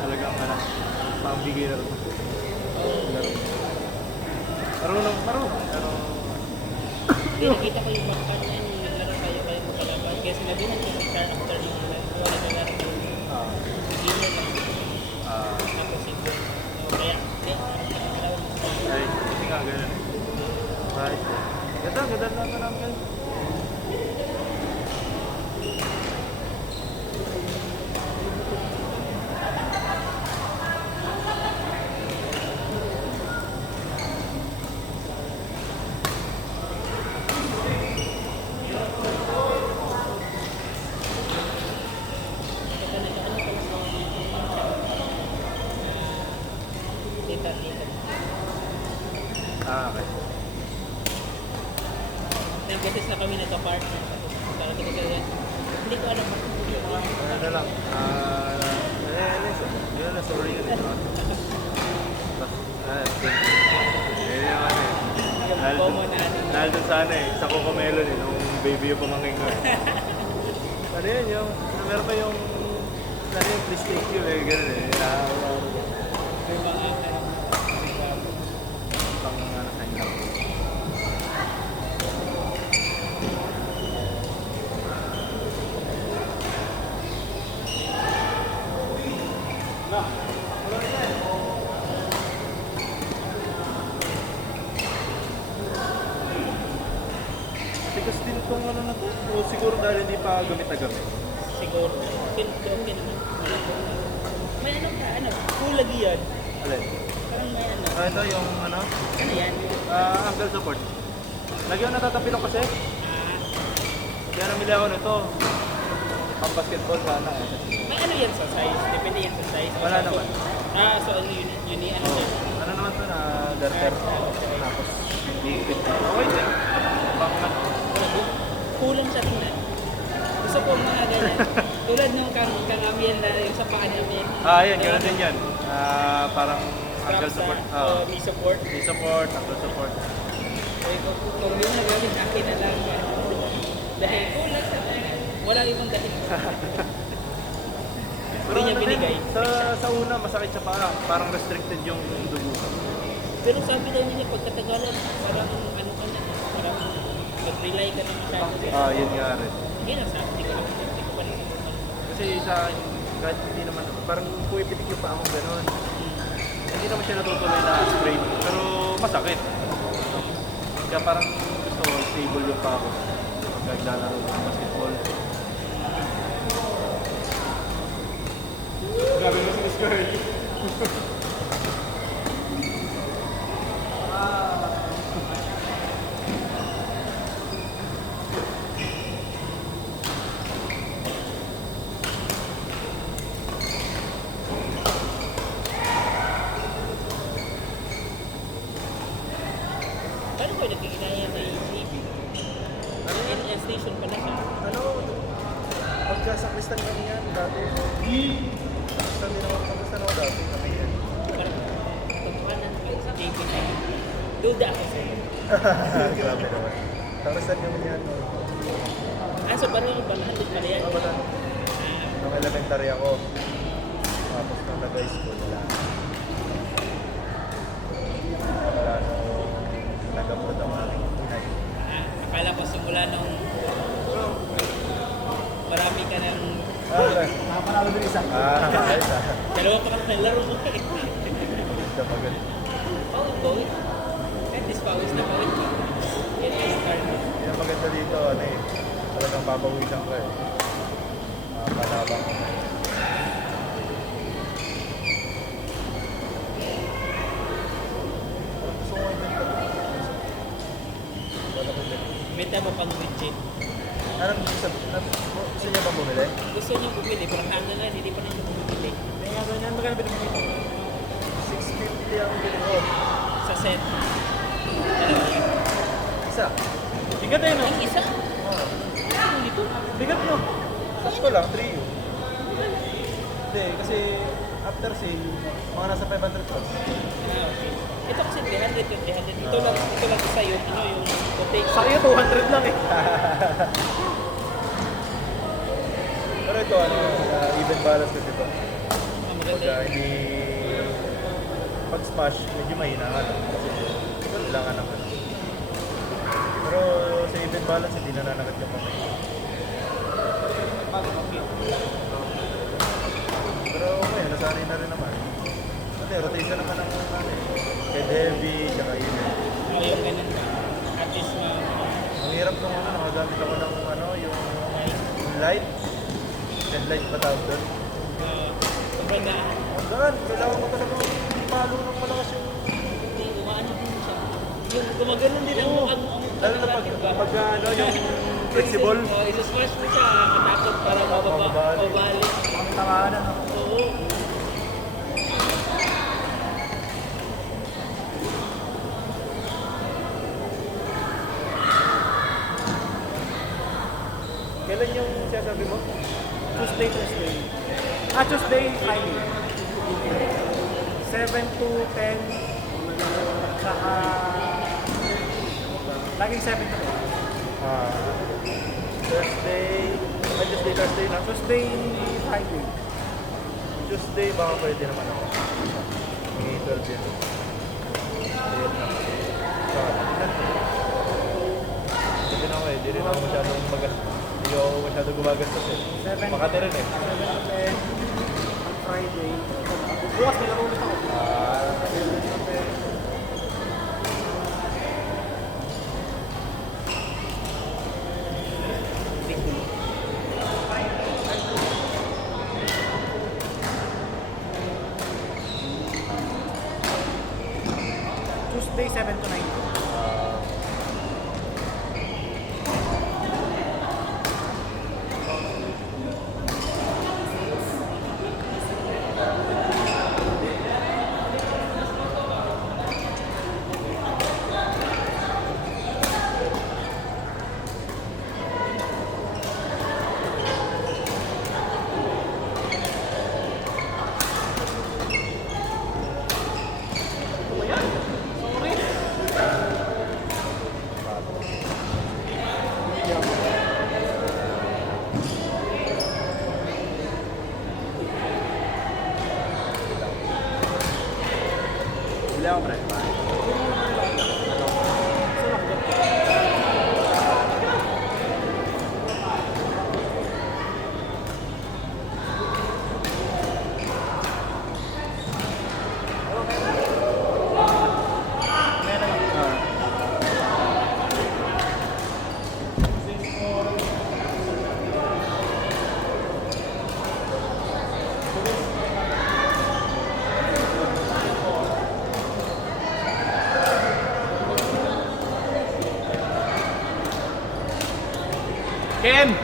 Talagang pambigay na rin. Marunong. Pero Hindi, nakita ko yung backpack na yun, yung naglaro kayo magkalaban. Kaya sinabihan ko sa character yung wala na laro kayo. Beginner lang. Tapos siguro. Kaya, nakakalawan mo sa ay, hindi nga ganun. Right. Ganda naman namin. Okay. Nag-guesses na kami nagka-partner. Parang kinagalan. Hindi ko alam. Ano na lang. Yun na, sorry yun. Yun yung ano eh. Common na ano. Dahil dun sa ano eh, sa Cocomelon eh, nung baby yung pamangking ko eh. Ano yun, yung, meron pa yung, ano yung please take you eh, gano'n eh. Yung mga Pang ano kanya. Tigas din itong ano na to. O siguro dahil hindi pa gamit na gamit. siguro. Okay naman. Wala po. May ano ka, kulagi yan. Alin? Parang may ano. Ito yung ano? Ano yan? Angle support. Lagi yung natatapilok kasi. Kaya namili ako nito. Pang basketball sana eh. May ano yan sa size? Depende yan sa size. Wala naman. So ano yun ano Oh. yan? Ano naman to na garter. Tapos liquid. Okay din. Pang ano. Kulang sa tingnan. Gusto ko mga ganyan. Tulad nung kang-amiyan na yung sa paa namin. Yan. Ganoon din yan. Parang angle support. Knee support. Knee support, angle support. Eh, kung yung nagamit akin na lang. Dahil kulang sa tingnan. Wala ibang dahil. Hindi niya binigay. Sa una, masakit sa paa. Parang restricted yung dugo. Pero sabi daw nila pagkatagalan, parang ano ka na, parang mag-rely ka na masyado. Yun nga rin. Hindi na sabi, hindi ko pa rin. Kasi sa akin, kahit hindi naman, parang puwipitik yung paa ko gano'n. Hindi naman siya natutuloy na spray. Pero masakit. Kaya parang gusto ko, stable yung paa ko. Pag naglalaro ng basketball. Grabe mo sa skirt. Paano ko nagkikinaya na ECB? NS station pala siya. Ano? Pagkasaklistan kami yan dati. Saklistan din ako. Saklistan ako dati kami yan. Parang tagpanan pa sa JP na yun. Duda ako sa'yo. Grabe naman. Saklistan kami yan. So parang balahan pala yan. Wala. Nung elementary ako. Tapos nung nag-high school, wala. Wala nung nag-abroad ang aking tunay. Akala ko simula nung marami ka ng Nakapanalo din isa. Ayos ah. dalawa pa ka ng laro mo. Ito pa ganun. Pawit. At least pawis na pawit. Yan yung start. Yung maganda dito, ano eh. Talagang papawisan ko eh. Palabang ko. Gusto ko nga Benta mo pang widget. gusto niya ba bumili? Gusto niya bumili, pero hanggang ngayon hindi pa rin siya bumili. Kaya nga ganyan, magkano binili mo? 650 ang binili ko. Sa set. Dalawa. Isa. Hindi ka din, no? Ang isa? Oo. Ano dito? Bigat nyo. Sakto lang, 3U. Hindi, kasi after sale, mga nasa 500 plus. Okay. Ito kasi 300 yung 300. Ito lang isa yung ano yung puti. Sa iyo, 200 lang eh. Pero ito, ano, even balance kasi ito. Ah, maganda Pagka yun. hindi pag-smash, medyo mahina ka lang. Kasi kailangan ng ano. Pero sa even balance, hindi nananagat yung kamay. Pero okay, nasanay na rin naman. Kasi rotation naman ang ano eh. Head heavy, tsaka even. Oh, yung ganun ba? At least Ang hirap nung ano, nakagamit ako ng ano, yung light. Headlight pa tawag doon. sobrang na Ang gaan, kailangan mo talaga palo ng malakas yung... umaano din siya. Yung gumaganon din ang ang Lalo na pag ano, yung flexible. Oh, isa-smash mo siya, matakot para mabalik. Ang tanganan ako. Oo. Kailan yung sinasabi mo? Tuesday. Tuesday, Friday. 7 to 10. Saka... Laging 7 to 10. Thursday, Thursday na. Tuesday, Friday. Tuesday, baka pwede naman ako. May 12 yun. Ayun na. Hindi na ako eh. Hindi rin ako masyadong hindi ako masyadong gumagastos eh. Makati rin eh. 7 to 10. On Friday. Bukas may laro ulit ako. 7 to 10. Tuesday, 7 to 9. Bili ako pre. Ken!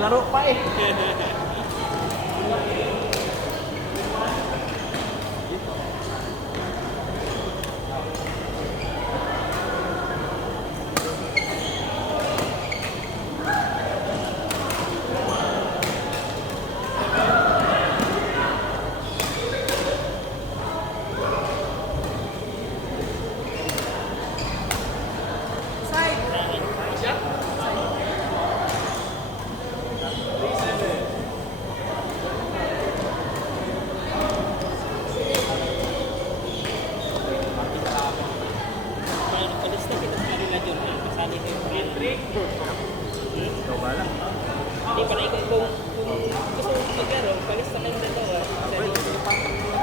Laro pa eh. Ikaw ba lang? Hindi pa na ikaw kung gusto mo maglaro, palista kayong dalawa. Pwede.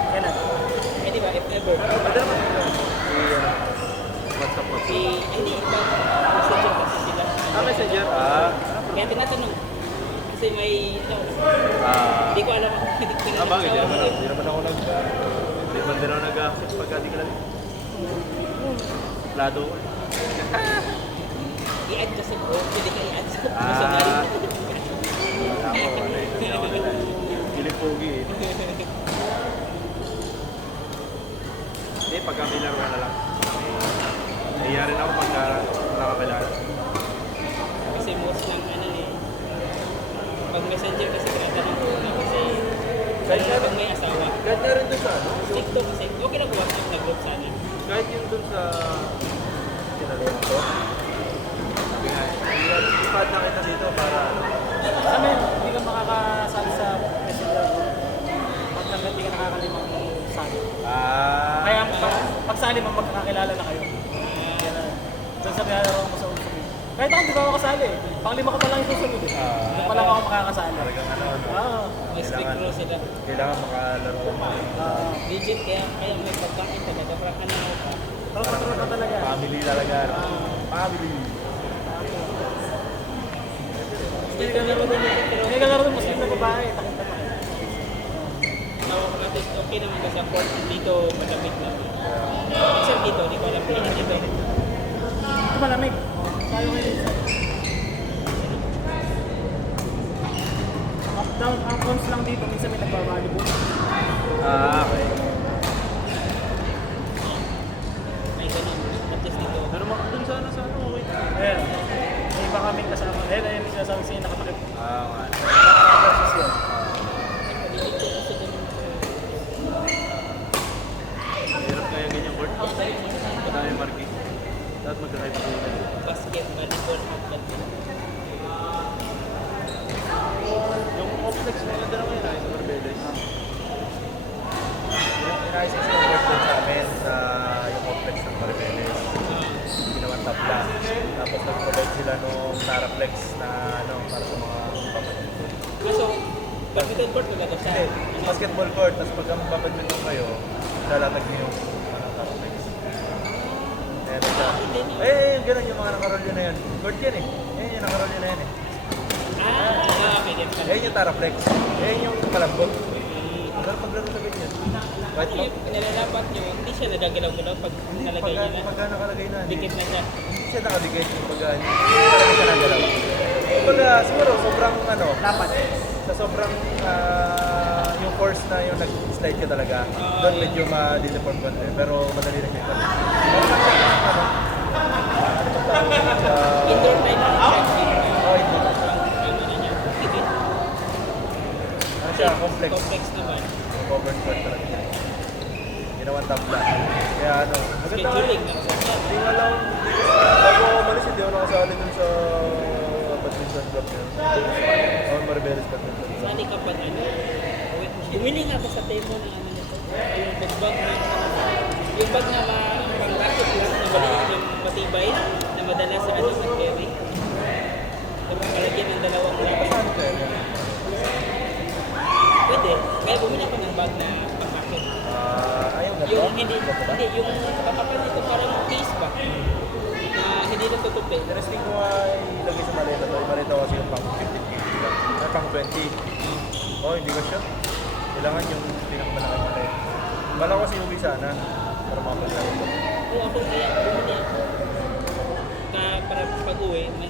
Kailan? Eh di ba, if ever. Pwede naman. WhatsApp ko. Hindi, iba. Messenger kasi sila. Messenger? Kaya tinatanong. Kasi may, hindi ko alam kung hindi ko Bakit? Hindi naman ako Hindi naman din ako nag-accept pagka di ka lang. Plado ko. I-add ka sa group, pwede ka i-add sa Ah. personal. Wala ako. Hindi ako nila. Piling pogi eh. Hindi, pagka may laro na lang. Nahiya rin ako pagka nakakilala. Kasi most ng pag messenger kasi tinatanong ko na kasi pag may asawa. Kahit nga rin doon sa ano? TikTok kasi, okay lang WhatsApp na group sana. Kahit yung doon sa sinalihan ko. Sabi nga, ipad na kita dito para ano. Sa amin, hindi ka makakasali sa messenger group. Pag hindi ka nakakalimang sali. Kaya pagsali mo, magkakakilala na kayo. Yan na. Doon sa nilalaro ko sa uso. Kahit ako, hindi ba ako kasali. Panglima ko pa lang yung susunod eh. Doon pa lang ako makakasali. Talagang ano, May strict rules sila. kailangan makalaro ko. Legit, kaya may pagkain talaga. Parang ano ka. Tropa talaga. Family talaga. Family. Hindi ka laro din ito, pero Hindi ka laro ng Muslim na babae. Takot na tayo. tawag natin, okay naman kasi ang court dito malamig na. Minsan dito, di ko alam kung ano dito. Ito malamig. Tayo kayo. Up down, ang cons lang dito. Minsan may nagbabalibot. Okay. May ganun, at least dito. Pero doon sa ano, okay. Ayan. May iba kaming kasama. Ayan, yung sinasabi sa'yo nakatakip. Nga. Versus yun. Palilig ko kasi ganun. Hirap kaya ganyan board. Madami marking. Dapat magkakait ko yun. Basket, volleyball, handball. Yung complex maganda naman yun sa Barbeles. Inayos yung board doon sa amin sa yung complex ng Barbeles. Ginawan tabla. Tapos nag-provide sila nung Taraplex na ano, para sa mga badminton. So, badminton court talaga siya. Hindi, basketball court. Tapos pag ang badminton kayo, lalatag niyo yung Taraplex. Ayan na siya. Ganun yung mga nakarolyo na yan. Court yan eh. Ayan yung nakarolyo na yan eh. Okay, gets ka. Ayan yung Taraplex. Ayan yung kalambot. Pero paglaro sa ganyan. Kahit Yung nilalapat nyo, hindi siya nadagalaw-galaw pag nalagay niya na. pagka nakalagay na. Dikit na siya. Hindi siya nakadikit yung pagka hindi talaga siya nagalaw. Kumbaga siguro sobrang ano. Dapat. Sa sobrang yung force na yung nag-slide ka talaga. Doon medyo ma-deform ka rin. Pero madali na siya. Pero lang siya ano. Ano ba tawag sa... Indoor time na siya. Oh, indoor. Ano na niya. Dikit. Ano siya? Complex. Complex naman. Covered court talaga siya. Ginawang tabla. Kaya ano. Maganda. Scheduling na siya. Hindi nga lang. Bago ako umalis, hindi ako nakasali dun sa badminton club niya. Marbeles badminton club. Sali ka pa ano? Bumili nga ako sa demo ng ano nito. Yung bag na yung bag na pang racket lang na maliit yung matibay na madalas sa ano sa carry. Yung kalagyan ng dalawang racket. Saan ka yan? Pwede. Kaya bumili ako ng bag na pang racket. Ayaw na Yung hindi yung kapapal nito parang case ba? Na hindi natutupi. Interesting ko nga ilagay sa maleta to. Yung maleta kasi yung pang 15 kg lang. Ay, pang 20. Oh, hindi ko siya. Kailangan yung pinakamalaki maleta. Bala ko kasi uwi sana. Para makapaglaro ko. Oo, ako kaya bumili ako. Para pag-uwi, may